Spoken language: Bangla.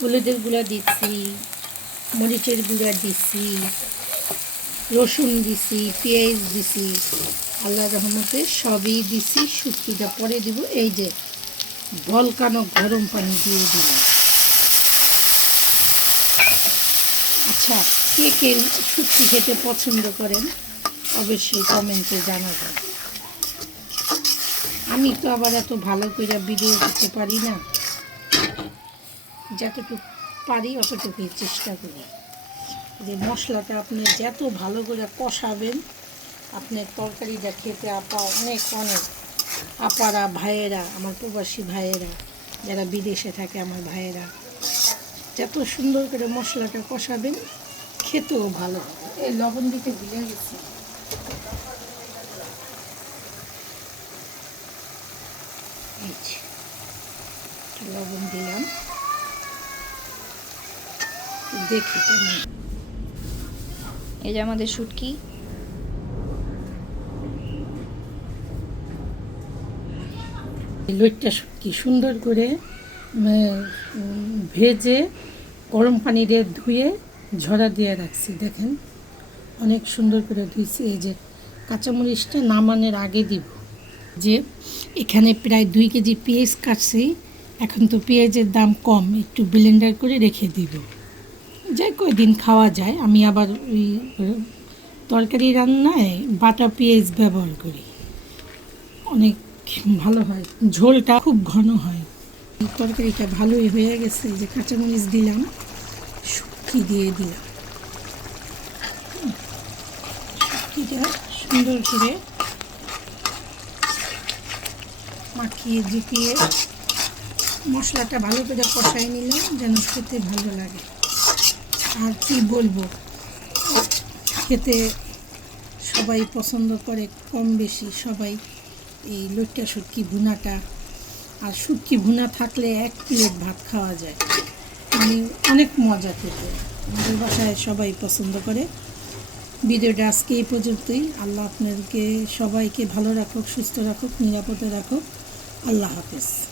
হলুদের গুঁড়া দিচ্ছি, মরিচের গুঁড়া দিচ্ছি, রসুন দিছি, পেঁয়াজ দিছি, আল্লাহর রহমতে সবই দিছি। শুটকিটা পরে দিব। এই যে বলকানো গরম পানি দিয়ে দিলাম। আচ্ছা, কে কে শুটকি খেতে পছন্দ করেন অবশ্যই কমেন্টে জানাবেন। আমি তো আবার এত ভালো করে ভিডিও করতে পারি না, যতটুকু পারি অতটুকুই চেষ্টা করি। যে মশলাটা আপনি যত ভালো করে কষাবেন, আপনার তরকারিটা খেতে অনেক আপারা ভাইয়েরা, আমার প্রবাসী ভাইয়েরা যারা বিদেশে থাকে, আমার ভাইয়েরা যত সুন্দর করে মশলাটা কষাবেন খেতেও ভালো হবে। এই লবণ দিতে ভুলে গেছি। লবণ দিলাম, দেখি কেমন। এই যে আমাদের শুটকি। লইট্টা শুটকি সুন্দর করে ভেজে গরম পানি দিয়ে ধুয়ে ঝরা দিয়ে রাখছি। দেখেন অনেক সুন্দর করে ধুইছি। এই যে কাঁচামরিচটা নামানোর আগে দিব। যে এখানে প্রায় 2 কেজি পেঁয়াজ কাটছি। এখন তো পেঁয়াজের দাম কম, একটু ব্লেন্ডার করে রেখে দিব, যে কয়দিন খাওয়া যায়। আমি আবার ওই তরকারি রান্নায় বাটা পেঁয়াজ ব্যবহার করি, অনেক ভালো হয়, ঝোলটা খুব ঘন হয়। তরকারিটা ভালোই হয়ে গেছে। যে কাঁচামরিচ দিলাম, শুটকি দিয়ে দিলাম। শুটকিটা সুন্দর করে মাখিয়ে ঝুঁকিয়ে মশলাটা ভালো করে কষাই নিলাম যেন খেতে ভালো লাগে। আর কি বলবো, খেতে সবাই পছন্দ করে, কম বেশি সবাই এই লইট্টা শুটকি ভুনাটা। আর শুটকি ভুনা থাকলে 1 প্লেট ভাত খাওয়া যায়, মানে অনেক মজা খেতে। আমাদের বাসায় সবাই পছন্দ করে। ভিডিওটা আজকে এই পর্যন্তই। আল্লাহ আপনাদেরকে সবাইকে ভালো রাখুক, সুস্থ রাখুক, নিরাপদে রাখুক। আল্লাহ হাফেজ।